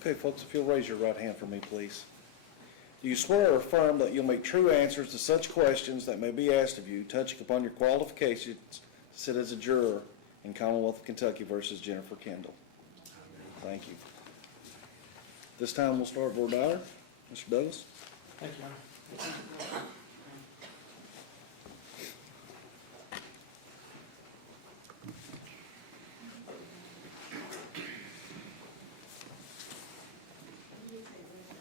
Okay, folks, if you'll raise your right hand for me, please. Do you swear or affirm that you'll make true answers to such questions that may be asked of you, touching upon your qualifications to sit as a juror in Commonwealth of Kentucky versus Jennifer Kendall? Thank you. This time we'll start voir dire. Mr. Douglas. Thank you, Your Honor.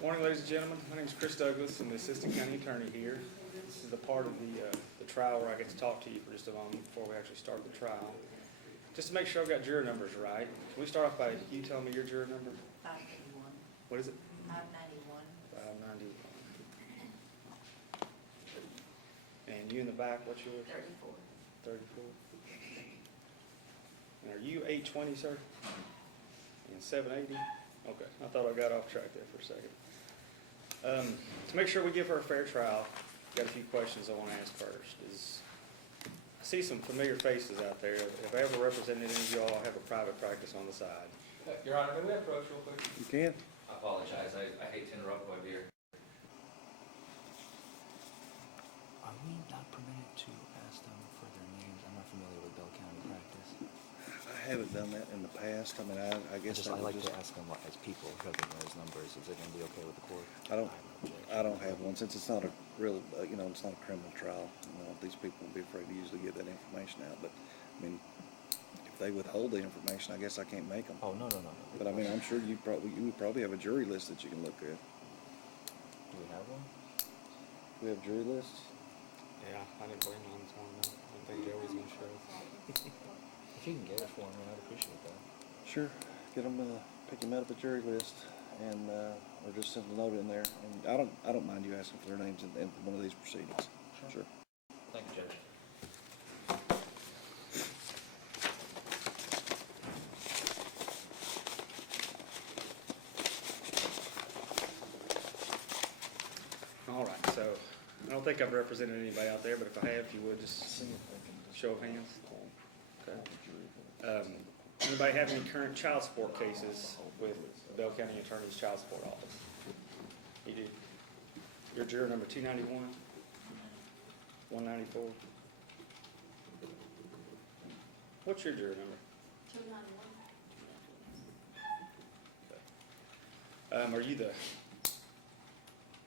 Morning, ladies and gentlemen. My name is Chris Douglas. I'm the Assistant County Attorney here. This is the part of the trial where I get to talk to you for just a moment before we actually start the trial. Just to make sure I've got juror numbers right, can we start off by you telling me your juror number? 591. What is it? 591. 591. And you in the back, what's yours? 34. 34. And are you 820, sir? And 780? Okay, I thought I got off track there for a second. To make sure we give her a fair trial, I've got a few questions I want to ask first. I see some familiar faces out there. If I ever represented any of y'all, I have a private practice on the side. Your Honor, may we approach real quick? You can. I apologize. I hate to interrupt while we're here. Are we not permitted to ask them for their names? I'm not familiar with Bell County practice. I haven't done that in the past. I mean, I guess I like to ask them as people, recognize numbers. Is it going to be okay with the court? I don't have one since it's not a real, it's not a criminal trial. These people will be afraid to usually give that information out. But I mean, if they withhold the information, I guess I can't make them. Oh, no. But I mean, I'm sure you would probably have a jury list that you can look at. Do we have one? We have jury lists. Yeah, I didn't bring mine this morning. I don't think Joey's going to show. If you can get it for me, I'd appreciate that. Sure. Get them, pick them out of a jury list, and or just send a note in there. And I don't mind you asking for their names in one of these proceedings. Sure. Thank you, Judge. All right, so I don't think I've represented anybody out there, but if I have, if you would, just show of hands. Okay. Anybody have any current child support cases with Bell County Attorney's Child Support Office? You do. Your juror number 291, 194. What's your juror number? 291. Are you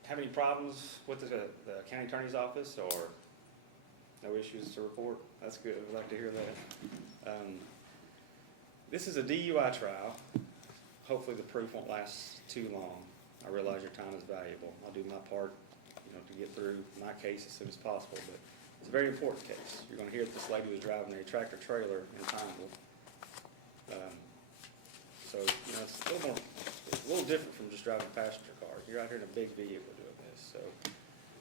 have any problems with the county attorney's office, or no issues to report? That's good. We'd like to hear that. This is a DUI trial. Hopefully the proof won't last too long. I realize your time is valuable. I'll do my part, to get through my case as soon as possible, but it's a very important case. You're going to hear that this lady was driving a tractor trailer in Pineville. So, it's a little different from just driving a passenger car. You're out here in a big vehicle doing this. So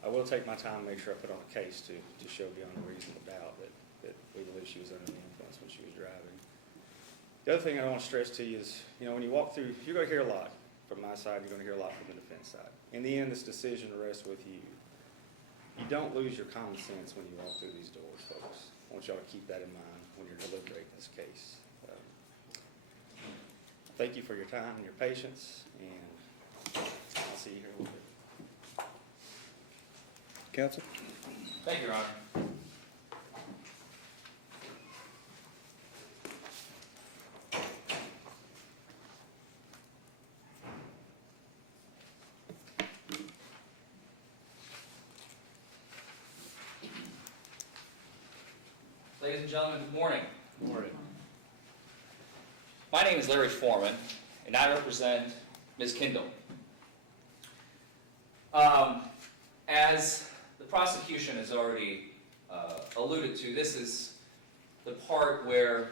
I will take my time and make sure I put on a case to show beyond a reasonable doubt that we believe she was under the influence when she was driving. The other thing I want to stress to you is, when you walk through, you're going to hear a lot from my side, you're going to hear a lot from the defense side. In the end, this decision rests with you. You don't lose your common sense when you walk through these doors, folks. I want y'all to keep that in mind when you're deliberating this case. Thank you for your time and your patience, and I'll see you here a little bit. Counsel? Thank you, Your Honor. Ladies and gentlemen, good morning. Good morning. My name is Larry Forman, and I represent Ms. Kendall. As the prosecution has already alluded to, this is the part where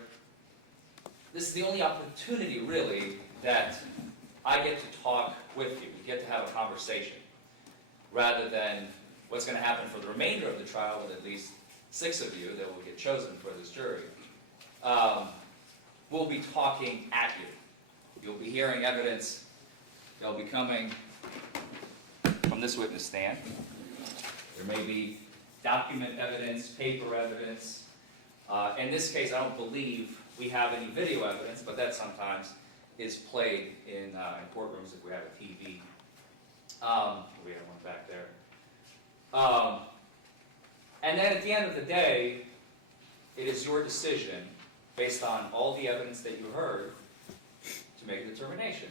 this is the only opportunity, really, that I get to talk with you. We get to have a conversation, rather than what's going to happen for the remainder of the trial with at least 6 of you that will get chosen for this jury. We'll be talking at you. You'll be hearing evidence. They'll be coming from this witness stand. There may be document evidence, paper evidence. In this case, I don't believe we have any video evidence, but that sometimes is played in courtrooms if we have a TV. We have one back there. And then at the end of the day, it is your decision, based on all the evidence that you heard, to make a determination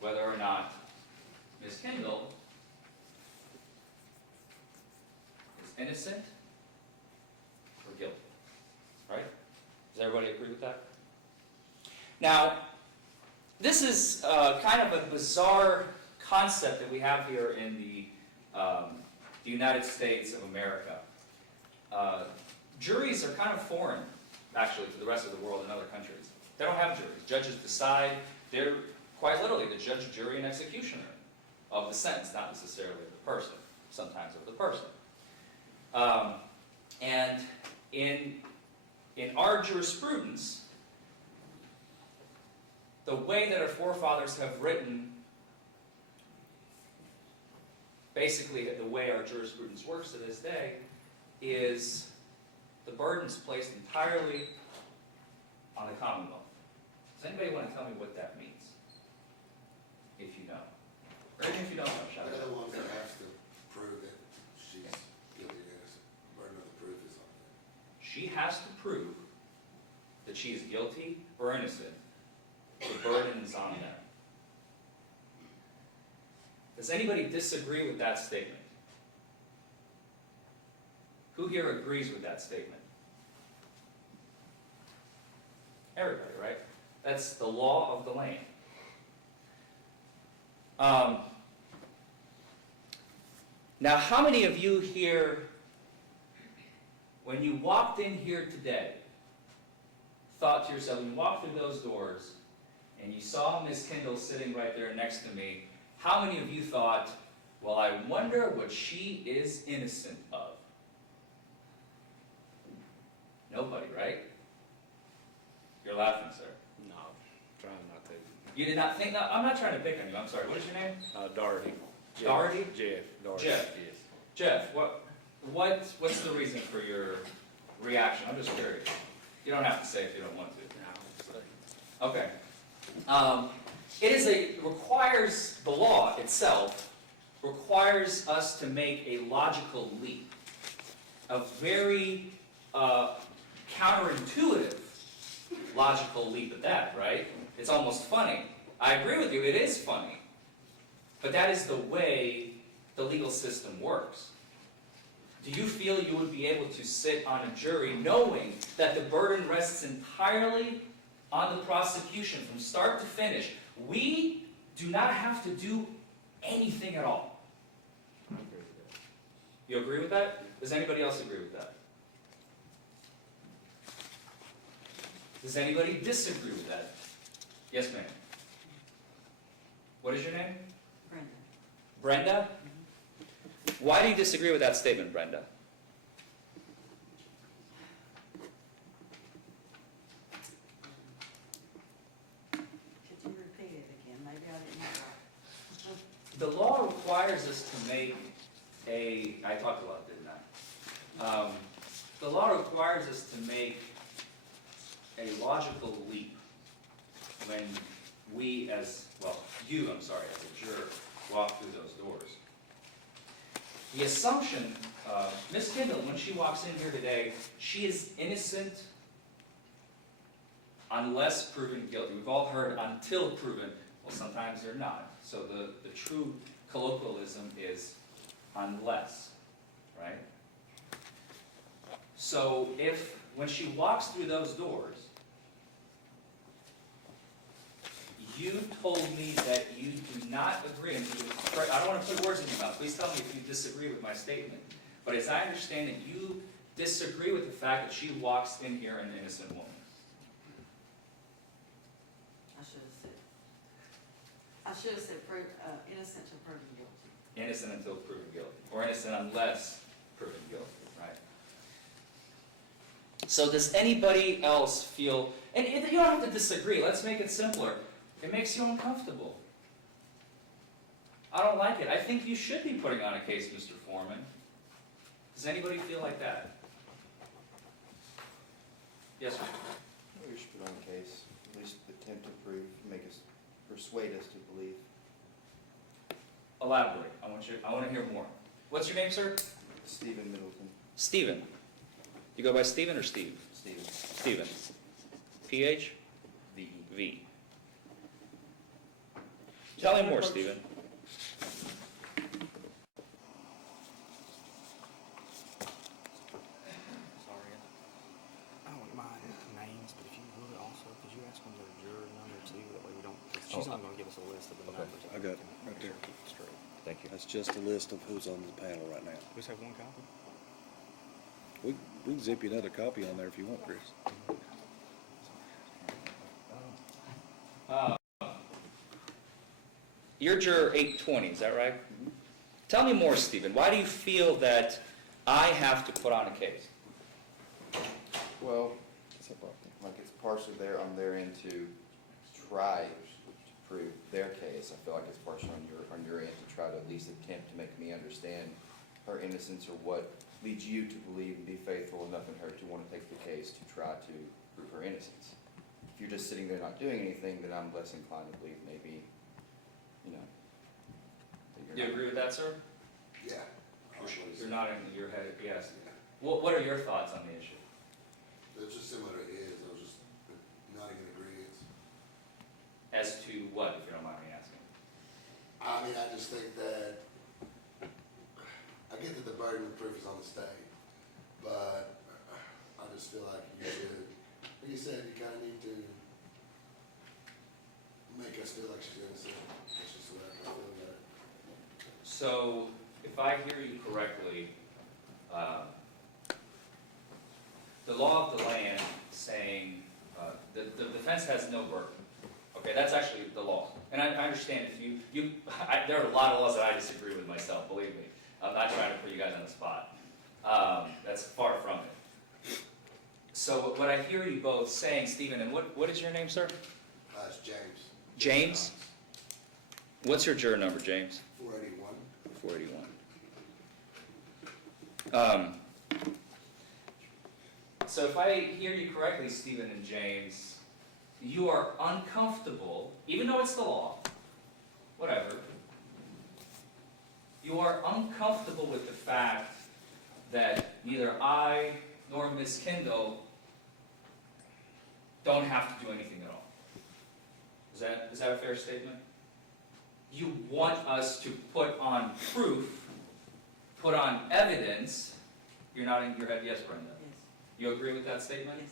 whether or not Ms. Kendall is innocent or guilty. Right? Does everybody agree with that? Now, this is kind of a bizarre concept that we have here in the United States of America. Juries are kind of foreign, actually, to the rest of the world and other countries. They don't have juries. Judges decide. They're quite literally the judge, jury, and executioner of the sentence, not necessarily of the person, sometimes of the person. And in our jurisprudence, the way that our forefathers have written, basically the way our jurisprudence works to this day, is the burden's placed entirely on the Commonwealth. Does anybody want to tell me what that means? If you know. Or even if you don't know, shout it They're out. the ones that have to prove that she's guilty or innocent. Burden of the proof is on them. She has to prove that she is guilty or innocent. The burden is on them. Does anybody disagree with that statement? Who here agrees with that statement? Everybody, right? That's the law of the land. Now, how many of you here, when you walked in here today, thought to yourself, when you walked through those doors, and you saw Miss Kendall sitting right there next to me, how many of you thought, well, I wonder what she is innocent of? Nobody, right? You're laughing, sir. No, trying not to. You did not think that? I'm not trying to pick on you. I'm sorry. What is your name? Doherty. Doherty? Jeff. Doherty. Jeff. Yes. Jeff, what's the reason for your reaction? I'm just curious. You don't have to say if you don't want to. Okay. Requires, the law itself requires us to make a logical leap. A very counterintuitive logical leap at that, right? It's almost funny. I agree with you, it is funny. But that is the way the legal system works. Do you feel you would be able to sit on a jury knowing that the burden rests entirely on the prosecution from start to finish? We do not have to do anything at all. I agree with that. You agree with that? Does anybody else agree with that? Does anybody disagree with that? Yes, ma'am. What is your name? Brenda. Brenda? Why do you disagree with that statement, Brenda? Could you repeat it again? Maybe I didn't hear right. The law requires us to make I talked a lot, didn't I? The law requires us to make a logical leap when we as a juror, walk through those doors. The assumption, Ms. Kendall, when she walks in here today, she is innocent unless proven guilty. We've all heard until proven. Well, sometimes they're not. So the true colloquialism is unless, right? So when she walks through those doors, you told me that you do not agree, and I don't want to put words in your mouth, please tell me if you disagree with my statement, but as I understand it, you disagree with the fact that she walks in here an innocent woman. I should have said innocent until proven guilty. Innocent until proven guilty, or innocent unless proven guilty, right? So does anybody else feel, and you don't have to disagree, let's make it simpler. It makes you uncomfortable. I don't like it. I think you should be putting on a case, Mr. Forman. Does anybody feel like that? Yes, sir. We should put on a case, at least attempt to prove, make persuade us to believe. Elaborate. I want to hear more. What's your name, sir? Stephen Middleton. Stephen. You go by Stephen or Steve? Stephen. Stephen. PH? V.E. V. Tell me more, Stephen. Sorry. I don't mind names, but if you would also, could you ask them their juror number too? That way we don't, 'cause she's only gonna give us a list of the Okay. numbers. I got it right there. Keep it straight. Thank you. That's just a list of who's on the panel right now. We just have one copy? We can zip you another copy on there if you want, Chris. You're juror 820, is that right? Tell me more, Stephen. Why do you feel that I have to put on a case? Well, like it's partially there on their end to try to prove their case. I feel like it's partially on your end to try to at least attempt to make me understand her innocence or what leads you to believe and be faithful enough in her to want to take the case to try to prove her innocence. If you're just sitting there not doing anything, then I'm less inclined to believe maybe, you know. that Do you you're agree with that, sir? Yeah. You're nodding your head, yes. Yeah. What are your thoughts on the issue? It's just similar to his, I was just nodding in agreement. As to what, if you don't mind me asking? I mean, I just think that, I get that the burden of proof is on the state, but I just feel like you should, like you said, you kinda need to make us feel like she's innocent. That's just the way I feel about it. So, if I hear you correctly, the law of the land saying, the defense has no burden. Okay, that's actually the law. And I understand if there are a lot of laws that I disagree with myself, believe me. I'm not trying to put you guys on the spot. That's far from it. So what I hear you both saying, Stephen, and what is your name, sir? It's James. James? What's your juror number, James? 481. 481. So if I hear you correctly, Stephen and James, you are uncomfortable, even though it's the law, whatever, you are uncomfortable with the fact that neither I nor Ms. Kendall don't have to do anything at all. Is that a fair statement? You want us to put on proof, put on evidence. You're nodding your head yes, Brenda. Yes, You agree with that statement? yes.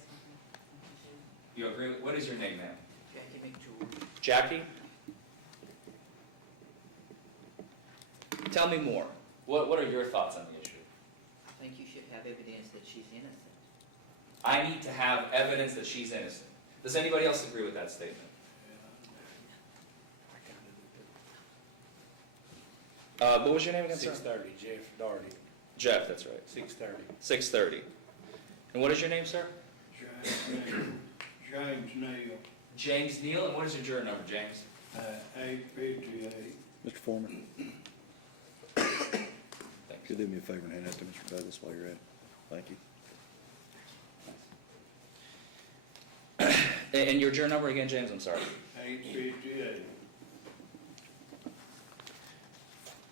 You agree with, what is your name, ma'am? Jackie McJewel. Jackie? Tell me more. What are your thoughts on the issue? I think you should have evidence that she's innocent. I need to have evidence that she's innocent. Does anybody else agree with that statement? What was your name again, sir? 6:30, Jeff Darty, Jeff, that's right. 6:30. 6:30. And what is your name, sir? James Neal, James Neal. And what is your juror number, James? 858. Mr. Forman, Thanks. could you do me a favor and hand that to Mr. Douglas while you're at it? Thank you. And your juror number again, James? I'm sorry. 858.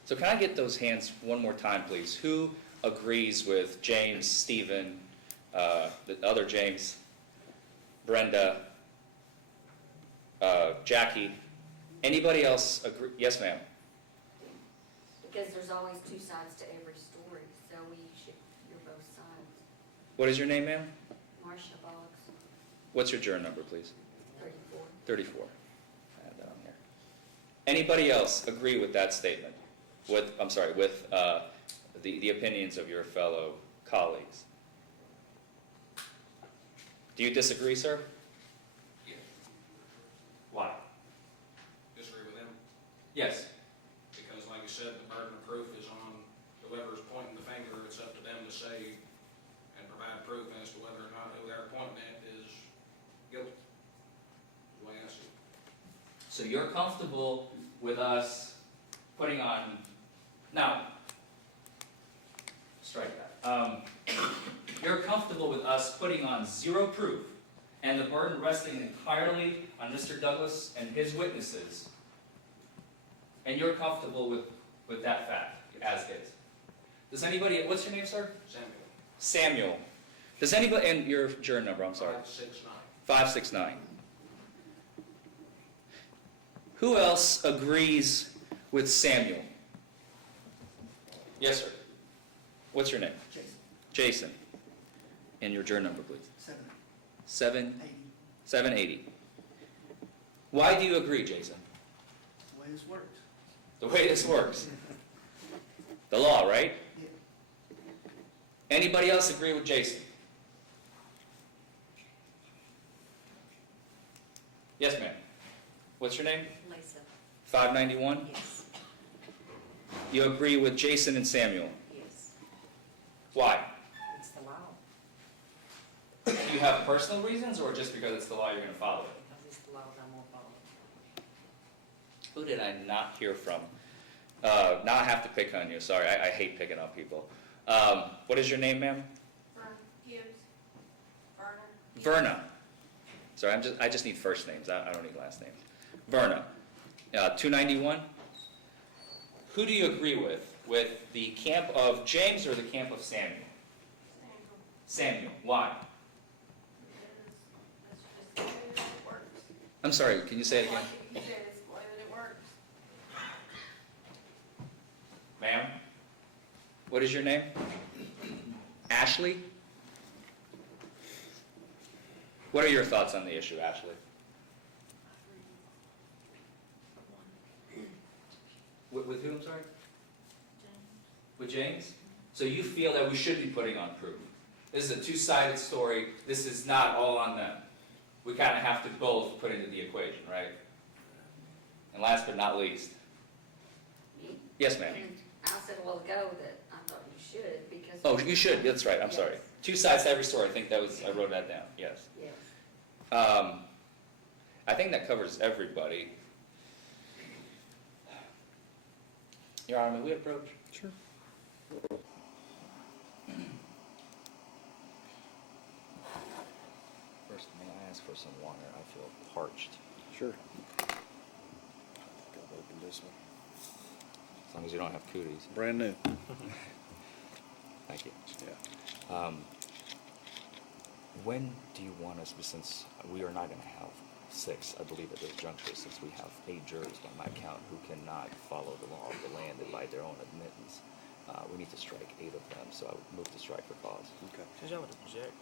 So can I get those hands one more time, please? Who agrees with James, Stephen, the other James, Brenda, Jackie? Anybody else agree? Yes, ma'am. Because there's always two sides to every story, so we should hear both sides. What is your name, ma'am? Marcia Boggs, What's your juror number, please? 34. 34. I have that on here. Anybody else agree with that statement? With the opinions of your fellow colleagues? Do you disagree, sir? Yeah, Why? disagree with them, Yes. because like I said, the burden of proof is on whoever's pointing the finger. It's up to them to say and provide proof as to whether or not who they're pointing at is guilty. The way I see it. So you're comfortable with us putting on, now, strike that. You're comfortable with us putting on zero proof and the burden resting entirely on Mr. Douglas and his witnesses, and you're comfortable with that fact, as is. Does anybody, what's your name, sir? Samuel. Samuel. Does anybody, and your juror number, I'm sorry. 569. 569. Who else agrees with Samuel? Yes, sir. What's your name? Jason, Jason. And your juror number, please. 780. 780. Why do you agree, Jason? The way this works. The way this works. The law, right? Yeah. Anybody else agree with Jason? Yes, ma'am. What's your name? Lisa, 591? yes, You agree with Jason and Samuel. yes, Why? it's the law, Do you have personal reasons, or just because it's the law you're going to follow it? because it's the law that I'm gonna follow. Who did I not hear from? Now I have to pick on you. Sorry, I hate picking on people. What is your name, ma'am? Gibbs, Verna. Verna. Sorry, I just need first names. I don't need last names. Verna. 291. Who do you agree with? With the camp of James or the camp of Samuel? Samuel. Why? That's just the way it works. I'm sorry, can you say it again? He said it's the way that it works. Ma'am? What is your name? Ashley? What are your thoughts on the issue, Ashley? With who, I'm sorry? With James? So you feel that we should be putting on proof. This is a two-sided story. This is not all on them. We kind of have to both put into the equation, right? And last but not least. Me? Yes, ma'am. I said a while ago that I thought you should, because. Oh, you should. That's right. I'm sorry. Yes. Two sides to every story. I think that was, I wrote that down. Yes. Yes. I think that covers everybody. Your Honor, may we approach? Sure. First, may I ask for some water? I feel parched. Sure. I think I've opened this one. As long as you don't have cooties. Brand new. Thank you. Yeah. When do you want us, since we are not going to have 6, I believe, at this juncture, since we have 8 jurors by my count who cannot follow the law of the land and by their own admittance, we need to strike 8 of them, so I would move to strike for cause. Okay. Judge, I would object.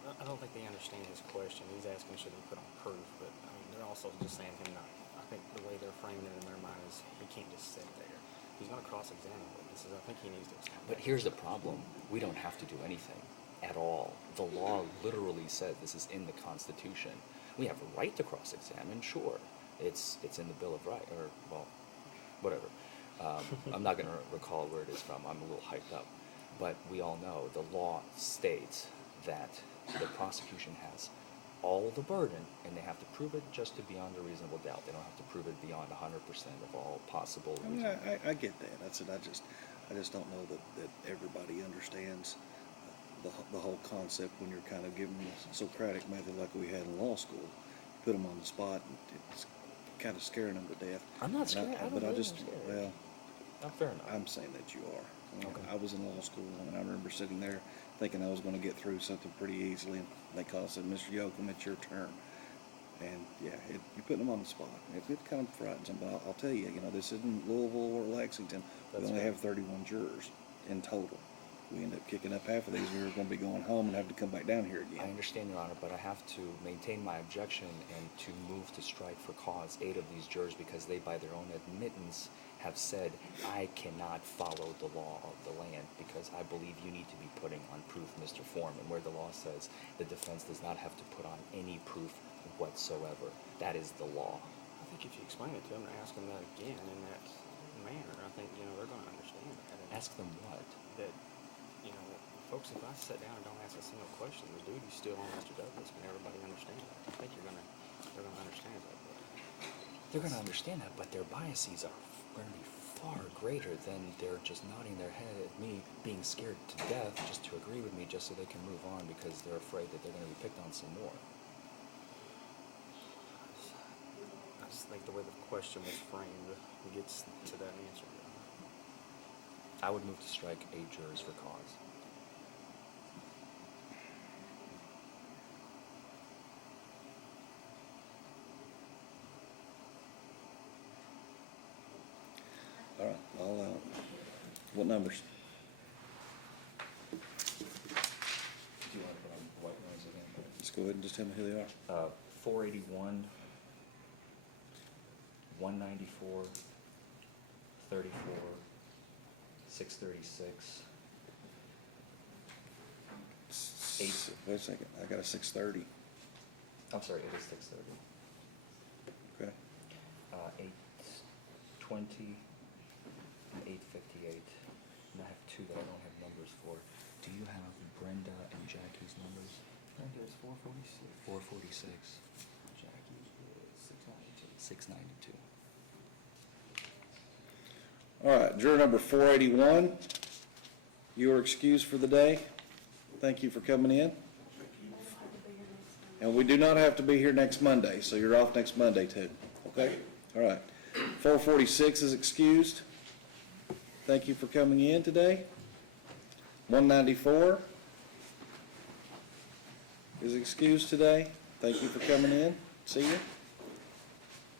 I don't think they understand his question. He's asking should he put on proof, but I mean, they're also just saying him not. I think the way they're framing it in their mind is he can't just sit there. He's going to cross-examine witnesses. I think he needs to explain. But here's the problem. We don't have to do anything at all. The law literally says this is in the Constitution. We have a right to cross-examine, sure. It's in the Bill of Rights, or, well, whatever. I'm not going to recall where it is from. I'm a little hyped up. But we all know the law states that the prosecution has all the burden, and they have to prove it just to beyond a reasonable doubt. They don't have to prove it beyond 100% of all possible I mean, reasons. I get that. That's it. I just don't know that everybody understands the whole concept when you're kind of given a Socratic method like we had in law school. Put them on the spot, and it's kind of scaring them to death. I'm not scared. I don't But I believe just, I'm scared. well, Fair enough. I'm saying that you are. Okay. I was in law school, and I remember sitting there thinking I was going to get through something pretty easily, and they called and said, "Mr. Yoakum, it's your turn." And yeah, you're putting them on the spot. It kind of frightens them, but I'll tell you, this isn't Louisville or Lexington. We That's only right. have 31 jurors in total. We end up kicking up half of these. We're going to be going home and have to come back down here I again. understand, Your Honor, but I have to maintain my objection and to move to strike for cause 8 of these jurors because they, by their own admittance, have said, I cannot follow the law of the land because I believe you need to be putting on proof, Mr. Forman, where the law says the defense does not have to put on any proof whatsoever. That is the law. I think if you explain it to them and ask them that again in that manner, I think, they're going to understand that. And Ask them what? that, folks, if I sit down and don't ask a single question, the duty's still on Mr. Douglas, and everybody understands that. I think they're going to understand that. They're going to understand that, but their biases are going to be far greater than they're just nodding their head at me, being scared to death just to agree with me just so they can move on because they're afraid that they're going to be picked on some more. I just think the way the question was framed gets to that answer. I would move to strike 8 jurors for cause. All right, I'll, what numbers? Do you want to put on white noise again? Just go ahead and just tell me who they are. 481, 194, 34, 636, 8. Wait a second, I got a 6:30. I'm sorry, it is 630. Okay. 820 and 858. And I have 2 that I don't have numbers for. Do you have Brenda and Jackie's numbers? Brenda is 446. 446. Jackie is 692. All right, juror number 481, you are excused for the day. Thank you for coming in. And we do not have to be here next Monday, so you're off next Monday too, okay? All right. 446 is excused. Thank you for coming in today. 194 is excused today. Thank you for coming in. See you.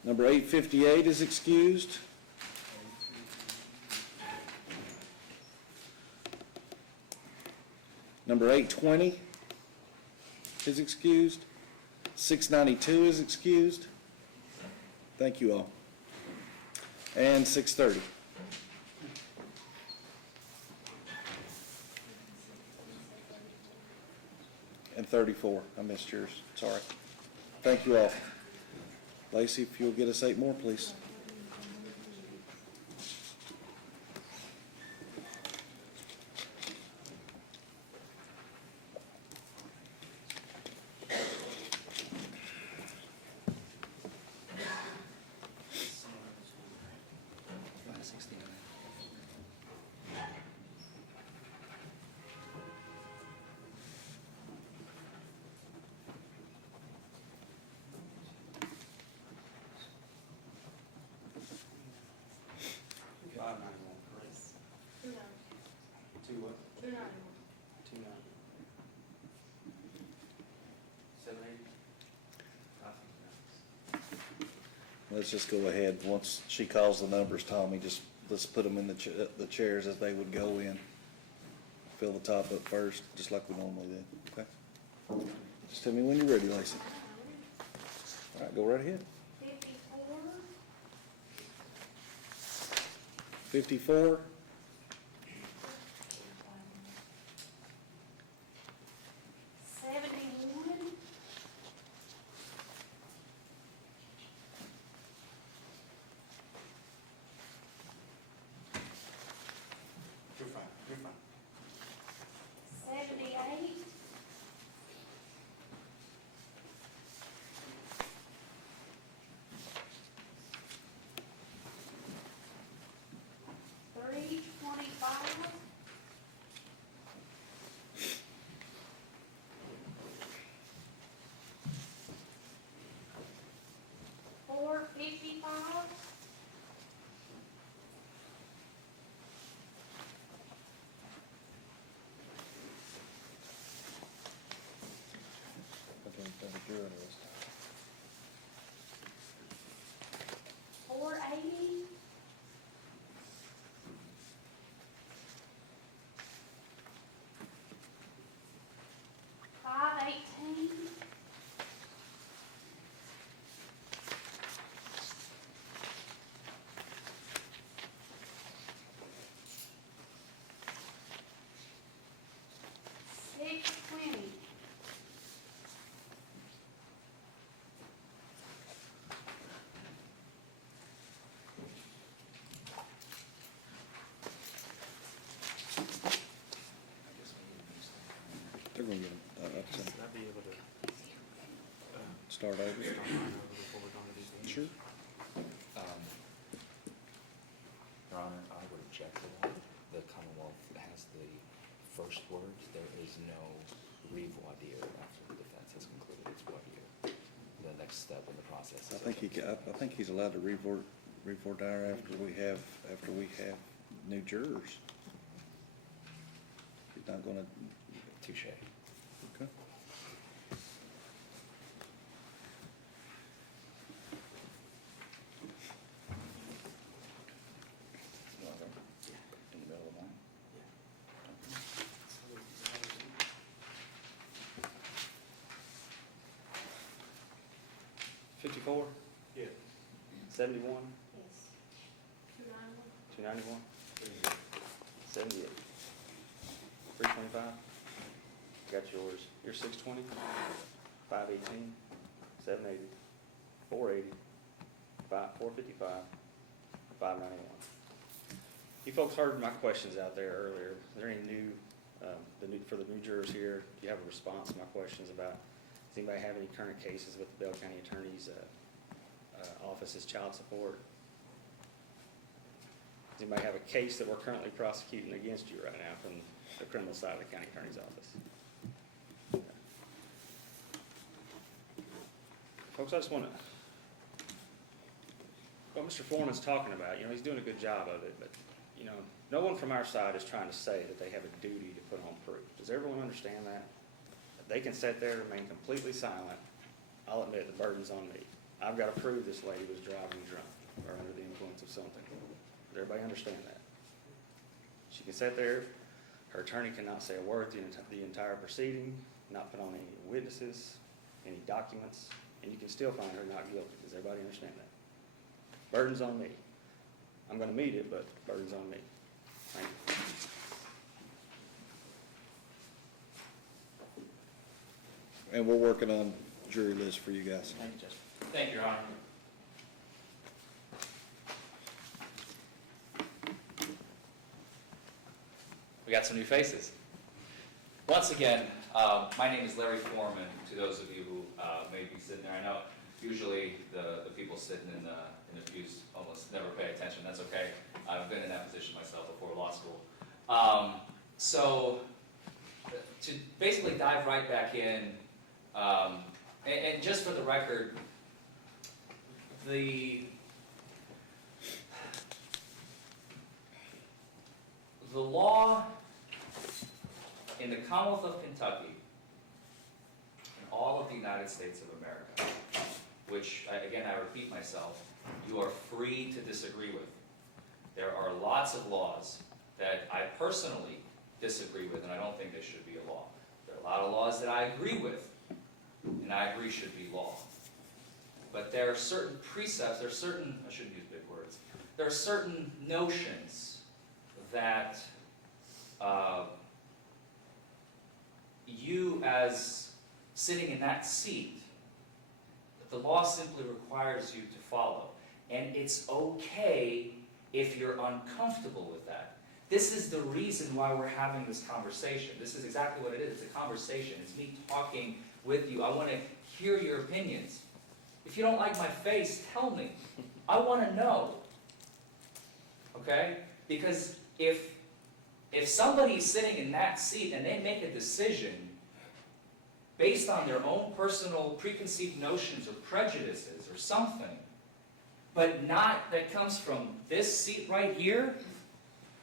Number 858 is excused. Number 820 is excused. 692 is excused. Thank you all. And 630. And 34. I missed yours. Sorry. Thank you all. Lacey, if you'll get us 8 more, please. Let's just go ahead. Once she calls the numbers, Tommy, just let's put them in the chairs as they would go in. Fill the top up first, just like we normally do. Okay? Just tell me when you're ready, Lacey. All right, go right ahead. 54. 71. 78. 325. 455. 480. 518. 620. 'They're gonna get them. Should I be able to Start over. start mine over before we're done with these? Sure. Your Honor, the first words, there is no revoir dire after the defense has concluded its voir dire. The next step in the process is. I think he's allowed to revoir dire after we have new jurors. He's not gonna, Touche. okay. In the middle of mine? 54? Yeah. 71? Yes. 291? 291? 78? 325? Got yours. You're 620? 518? 780? 480? 455? 591? You folks heard my questions out there earlier. Is there any new, for the new jurors here, do you have a response to my questions about, does anybody have any current cases with the Bell County Attorney's Office's child support? Does anybody have a case that we're currently prosecuting against you right now from the criminal side of the county attorney's office? Folks, I just want to, what Mr. Forman's talking about, he's doing a good job of it, but, no one from our side is trying to say that they have a duty to put on proof. Does everyone understand that? If they can sit there and remain completely silent, I'll admit the burden's on me. I've got to prove this lady was driving drunk or under the influence of something. Does everybody understand that? She can sit there, her attorney cannot say a word the entire proceeding, not put on any witnesses, any documents, and you can still find her not guilty. Does everybody understand that? Burden's on me. I'm going to meet it, but burden's on me. Thank you. And we're working on jury lists for you guys. Thank you, Judge. Thank you, Your Honor. We got some new faces. Once again, my name is Larry Forman, to those of you who may be sitting there. I know usually the people sitting in the pews almost never pay attention. That's okay. I've been in that position myself before law school. So to basically dive right back in, and just for the record, the law in the Commonwealth of Kentucky and all of the United States of America, which, again, I repeat myself, you are free to disagree with. There are lots of laws that I personally disagree with, and I don't think they should be a law. There are a lot of laws that I agree with, and I agree should be law. But there are certain precepts, I shouldn't use big words, there are certain notions that you, as sitting in that seat, the law simply requires you to follow. And it's okay if you're uncomfortable with that. This is the reason why we're having this conversation. This is exactly what it is. It's a conversation. It's me talking with you. I want to hear your opinions. If you don't like my face, tell me. I want to know. Okay? Because if somebody's sitting in that seat and they make a decision based on their own personal preconceived notions or prejudices or something, but not that comes from this seat right here,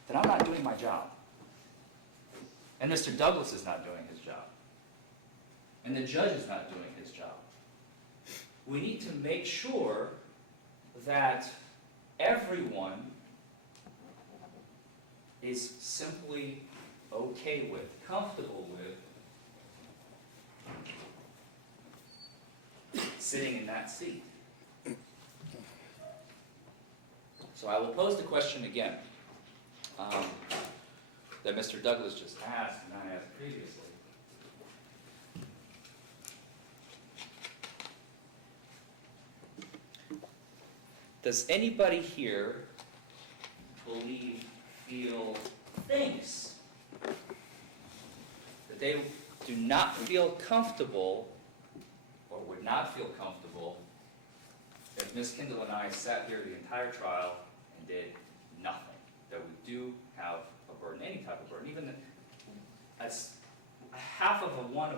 then I'm not doing my job. And Mr. Douglas is not doing his job. And the judge is not doing his job. We need to make sure that everyone is simply okay with, comfortable with sitting in that seat. So I will pose the question again that Mr. Douglas just asked and I asked previously. Does anybody here believe, feel, thinks that they do not feel comfortable or would not feel comfortable if Ms. Kendall and I sat here the entire trial and did nothing? That we do have a burden, any type of burden, even That's half of a 1%.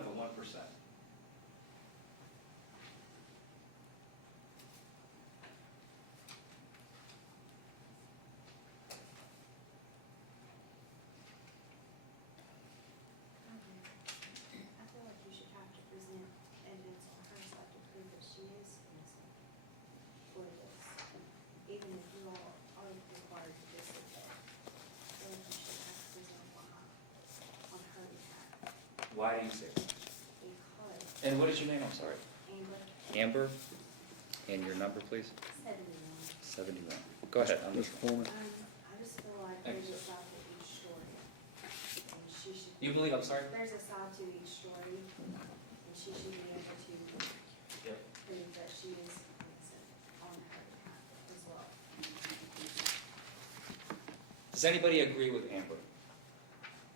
I feel like you should have to present evidence on her side to prove that she is innocent for this, even if you all are required to disobey. I feel like you should have to present why on her behalf, Why do you say that? because And what is your name? I'm sorry. Amber, Amber. And your number, please? 71. 71. Go ahead. I'm Mr. Forman? I just feel like Thank there's you, a side to each story, and she should. You believe, I'm sorry? There's a side to each story, and she should be able to Yep. prove that she is innocent on her behalf as well. Does anybody agree with Amber?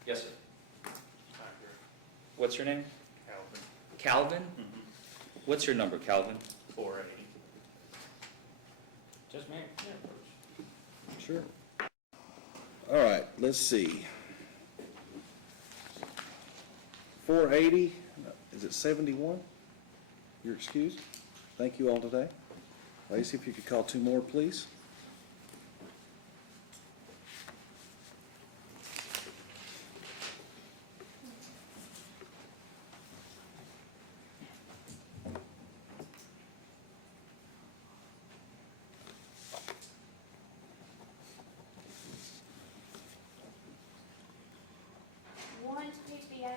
Yes, sir. What's your name? Calvin. Calvin? What's your number, Calvin? 480. Just me? Sure. All right, let's see. 480, is it 71? You're excused. Thank you all today. Lacey, if you could call 2 more, please. One PPA.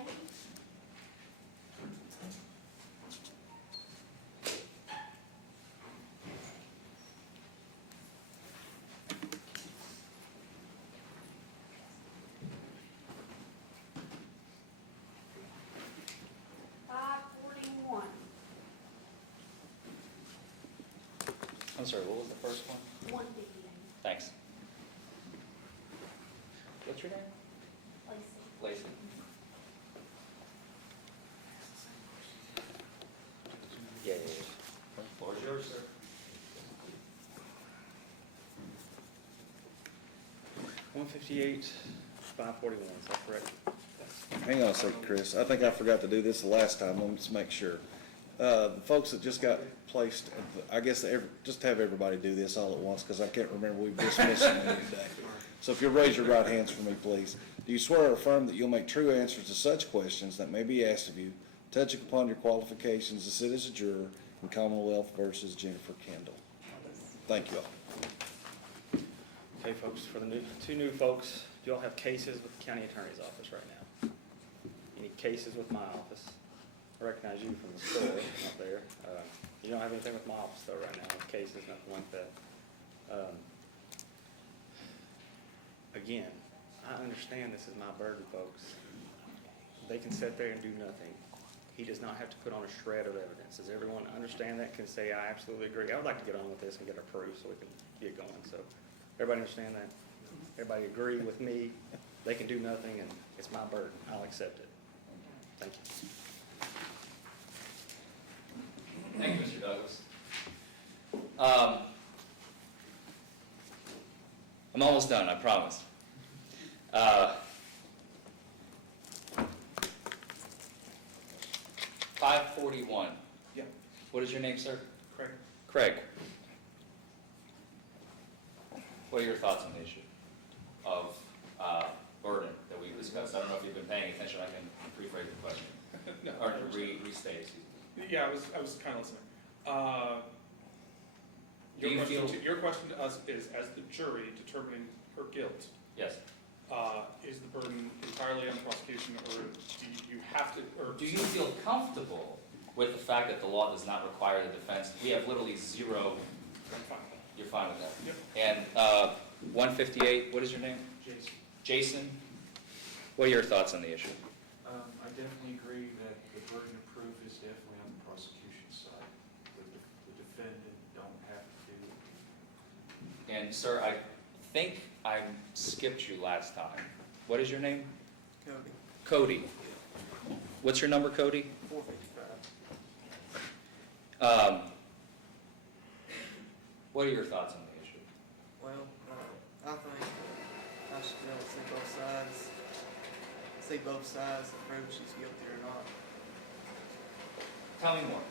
I'm sorry, what was the first one? One PPA. Thanks. What's your name? Lacey. Lacey. Yeah. Floor is yours, sir. $158,541, is that correct? Hang on a second, Chris. I think I forgot to do this the last time. Let me just make sure. The folks that just got placed, I guess, just have everybody do this all at once, because I can't remember, we've dismissed them today. So if you'll raise your right hands for me, please. Do you swear or affirm that you'll make true answers to such questions that may be asked of you, touching upon your qualifications to sit as a juror in Commonwealth versus Jennifer Kendall? Thank you all. Okay, folks, for the two new folks, do you all have cases with the county attorney's office right now? Any cases with my office? I recognize you from the store up there. You don't have anything with my office though right now, cases, nothing like that. Again, I understand this is my burden, folks. They can sit there and do nothing. He does not have to put on a shred of evidence. Does everyone understand that? Can say, I absolutely agree. I would like to get on with this and get it approved so we can get going. So, everybody understand that? Everybody agree with me? They can do nothing and it's my burden. I'll accept it. Thank you. Thank you, Mr. Douglas. I'm almost done, I promise. 541. Yeah. What is your name, sir? Craig. Craig. What are your thoughts on the issue of burden that we discussed? I don't know if you've been paying attention. I can rephrase the question. No, Or restate, excuse me. Yeah, I was kind of listening. Do you feel- Your question to us is, as the jury determining her guilt, Yes. is the burden entirely on the prosecution, or do you have to, or? Do you feel comfortable with the fact that the law does not require the defense? We have literally zero. I'm fine. You're fine with that? Yep. And 158, what is your name? Jason, Jason? What are your thoughts on the issue? I definitely agree that the burden of proof is definitely on the prosecution side. The defendant don't have to do it. And sir, I think I skipped you last time. What is your name? Cody. Cody. What's your number, Cody? 455. What are your thoughts on the issue? Well, I think I should be able to see both sides. see both sides to prove she's guilty or not. Tell me more.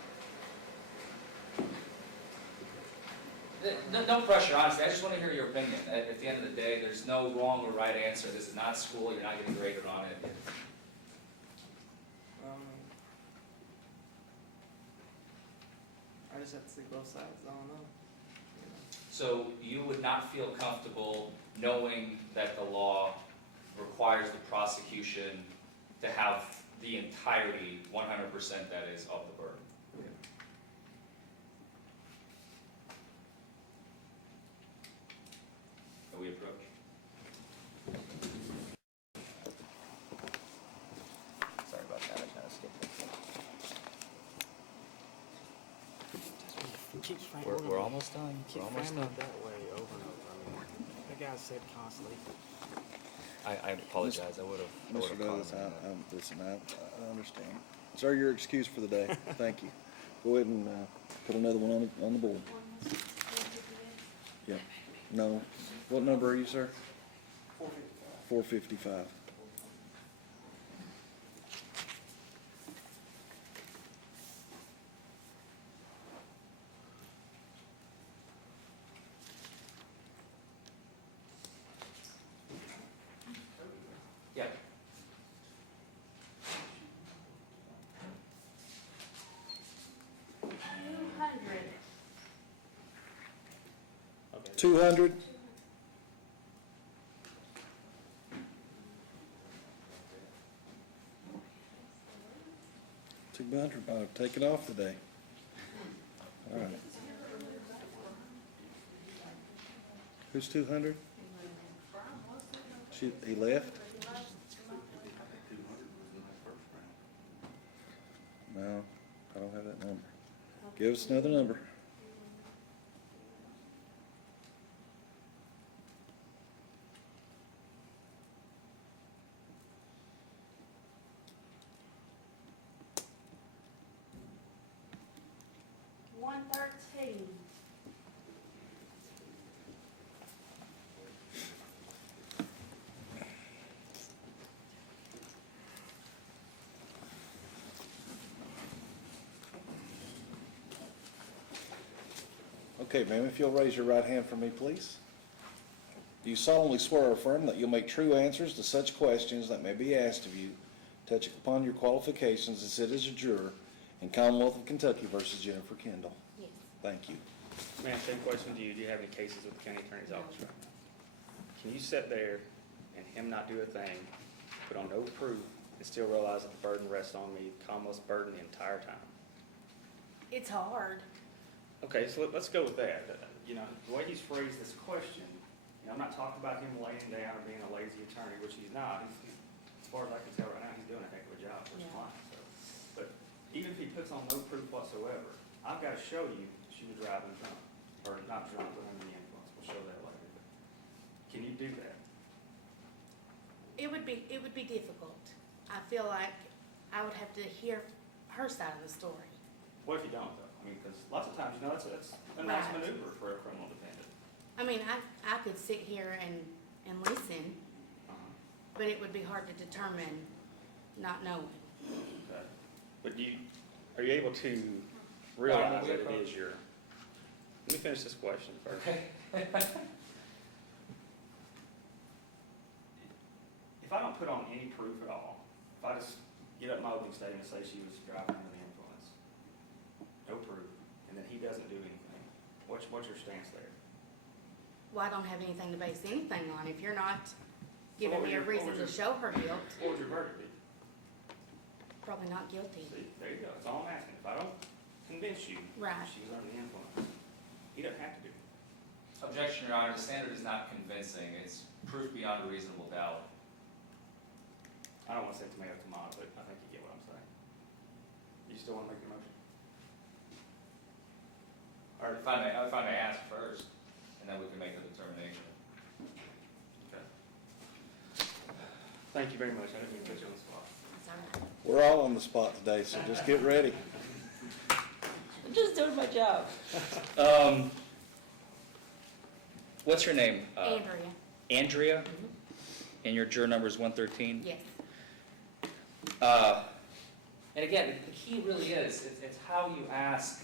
No pressure, honestly. I just want to hear your opinion. At the end of the day, there's no wrong or right answer. This is not school. You're not getting graded on it. I just have to see both sides. I don't know. You know. So you would not feel comfortable knowing that the law requires the prosecution to have the entirety, 100% that is, of the burden? Yeah. That we approach? Sorry about that. I kind of skipped it. We're almost done. Keep framing it that way over and over. I mean, the guy said constantly. I apologize. I would have. Mr. Douglas, listen, I understand. Sir, you're excused for the day. Thank you. Go ahead and put another one on the board. Yeah. No. What number are you, sir? 455. 455. Yeah. Okay. 200. $200. Take it off today. All right. Who's 200? He left? No, I don't have that number. Give us another number. $113. Okay, ma'am, if you'll raise your right hand for me, please. Do you solemnly swear or affirm that you'll make true answers to such questions that may be asked of you, touching upon your qualifications to sit as a juror in Commonwealth of Kentucky versus Jennifer Kendall? Yes. Thank you. Ma'am, same question to you. Do you have any cases with the county attorney's office right now? Can you sit there and him not do a thing, put on no proof, and still realize that the burden rests on me, Commonwealth's burden the entire time? It's hard. Okay, so let's go with that. You know, the way he's phrased this question, you know, I'm not talking about him laying down or being a lazy attorney, which he's not. As far as I can tell right now, he's doing a heck of a job for his Yeah. client. So. But even if he puts on no proof whatsoever, I've got to show you she was driving drunk, or not drunk, but under the influence. We'll show that later. But can you do that? It would be difficult. I feel like I would have to hear her side of the story. What if you don't, though? I mean, because lots of times, you know, that's a nice Right. maneuver for a criminal defendant. I mean, I could sit here and listen, but it would be hard to determine not knowing. Okay. But are you able to realize that it is your? Let me finish this question first. Okay. If I don't put on any proof at all, if I just get up my opening statement and say she was driving under the influence, no proof, and then he doesn't do anything, what's your stance there? Well, I don't have anything to base anything on. If you're not So giving what me a would reason to show her guilt, What would your verdict be? probably not guilty. See, there you go, that's all I'm asking. If I don't convince you Right. she was under the influence, he doesn't have to do it. Objection, Your Honor. The standard is not convincing. It's proof beyond a reasonable doubt. I don't want to say tomato, but I think you get what I'm saying. You still want to make your motion? Or if I may ask first, and then we can make a determination. Okay. Thank you very much. I didn't mean to put you on the spot. That's all right. We're all on the spot today, so just get ready. I'm just doing my job. What's your name? Andrea, Andrea? And your juror number is 113? yes. And again, the key really is, it's how you ask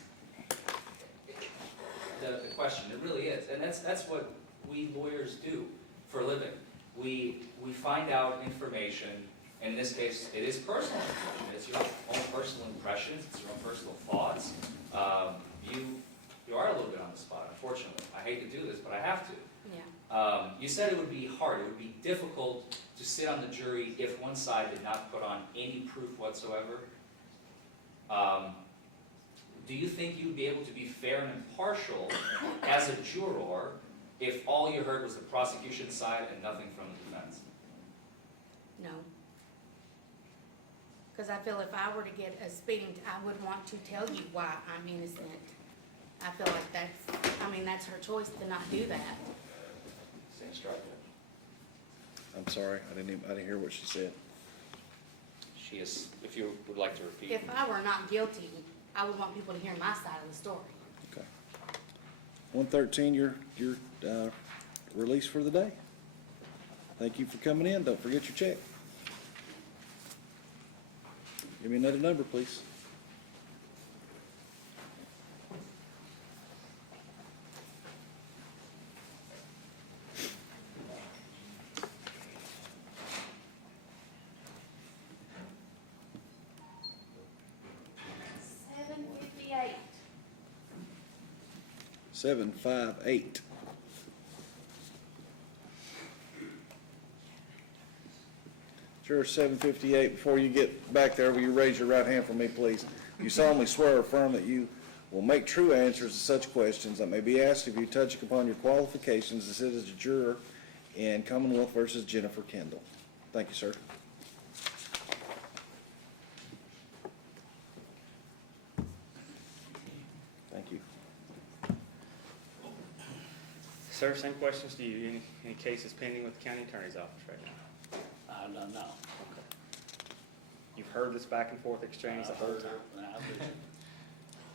the question, it really is. And that's what we lawyers do for a living. We find out information, and in this case, it is personal information. It's your own personal impressions, it's your own personal thoughts. You are a little bit on the spot, unfortunately. I hate to do this, but I have to. Yeah. You said it would be hard, it would be difficult to sit on the jury if one side did not put on any proof whatsoever. Do you think you'd be able to be fair and impartial as a juror if all you heard was the prosecution side and nothing from the defense? No. Because I feel if I were to get a speeding, I would want to tell you why I'm innocent. I feel like that's her choice to not do that. Same strike. I'm sorry, I didn't hear what she said. She is, if you would like to repeat. If I were not guilty, I would want people to hear my side of the story. Okay. 113, you're released for the day. Thank you for coming in. Don't forget your check. Give me another number, please. $7.58. 758. Juror 758, before you get back there, will you raise your right hand for me, please? You solemnly swear or affirm that you will make true answers to such questions that may be asked of you, touching upon your qualifications to sit as a juror in Commonwealth versus Jennifer Kendall. Thank you, sir. Thank you. Sir, same questions to you. Any cases pending with the county attorney's office right now? I don't know. Okay. You've heard this back and forth exchange the whole time?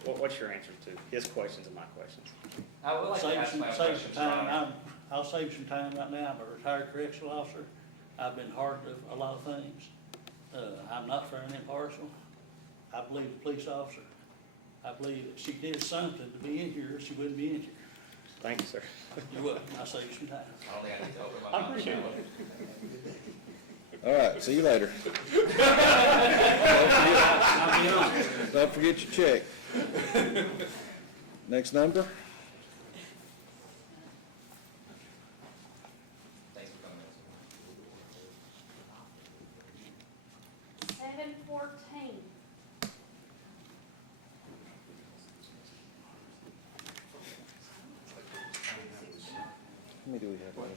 What's your answer to his questions and my questions? I would like to ask my Save question, some Your time. Honor. I'll save some time right now. I'm a retired correctional officer. I've been hard to a lot of things. I'm not fair and impartial. I believe the police officer. I believe that she did something to be in here, or she wouldn't be in here. Thank you, sir. You would. I'll save you some time. I don't think I need to open I my mouth. appreciate now. it. All right, see you later. I'll be honest. Don't forget your check. Next number? Thanks for coming in. 7:14. How many do we have left?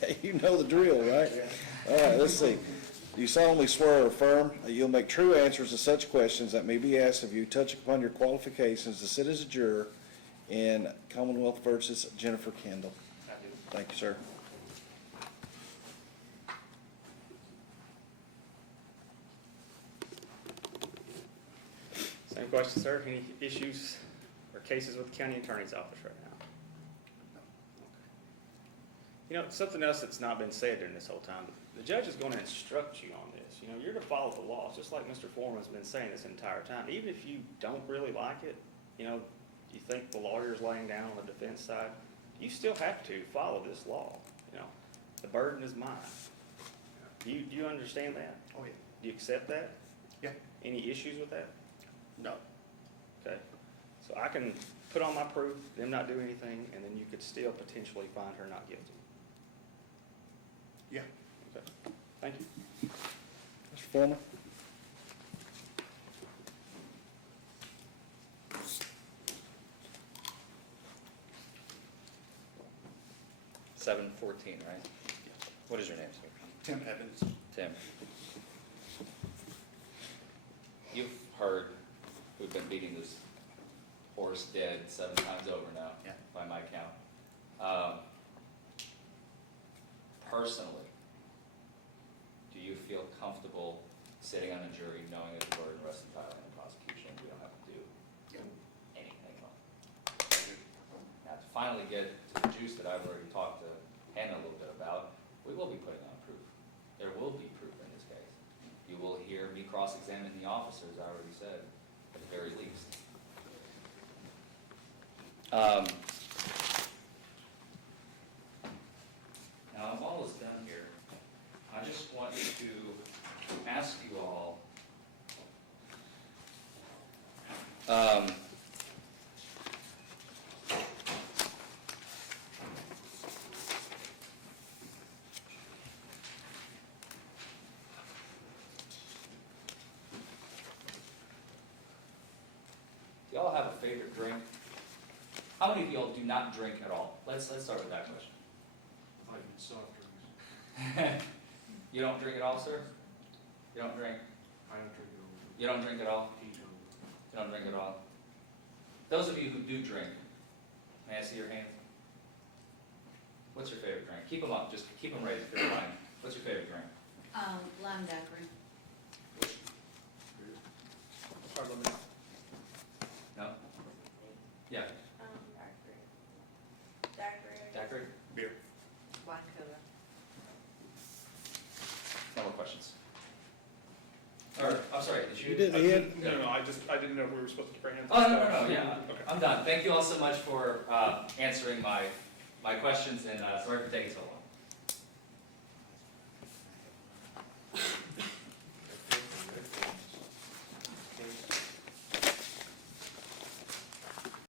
Hey, you know the drill, right? All right, let's see. Do you solemnly swear or affirm that you'll make true answers to such questions that may be asked of you, touching upon your qualifications to sit as a juror in Commonwealth versus Jennifer Kendall? I do. Thank you, sir. Same question, sir. Any issues or cases with the county attorney's office right now? You know, something else that's not been said during this whole time, the judge is going to instruct you on this. You know, you're to follow the laws, just like Mr. Forman's been saying this entire time. Even if you don't really like it, you know, you think the lawyer's laying down on the defense side, you still have to follow this law. You know, the burden is mine. Do you understand that? Oh, yeah. Do you accept that? Yeah. Any issues with that? No. Okay, so I can put on my proof, them not do anything, and then you could still potentially find her not guilty. Yeah. Okay, thank you. Mr. Forman? $7.14, right? What is your name, sir? Tim Evans. Tim. You've heard we've been beating this horse dead 7 times over now, Yeah. by my count. Personally, do you feel comfortable sitting on a jury knowing that the burden rests entirely on the prosecution? We don't have to do anything else. Now, to finally get to the juice that I've already talked to Hannah a little bit about, will be putting on proof. There will be proof in this case. You will hear me cross-examine the officers, I already said, at the very least. Now, I'm almost done here. I just want to ask you all, do y'all have a favorite drink? How many of y'all do not drink at all? Let's start with that question. I like soft drinks. You don't drink at all, sir? You don't drink? I don't drink it over. You don't drink at all? Teetotal. You don't drink at all? Those of you who do drink, may I see your hands? What's your favorite drink? Keep them up, just keep them raised if you're lying. What's your favorite drink? Lime daiquiri. No? Yeah, daiquiri? Wine cooler. No more questions. Or, I'm sorry, did you? You did the end. No, I didn't know we were supposed to bring hands. Oh, no, yeah, Okay. I'm done. Thank you all so much for answering my questions, and sorry for taking so long.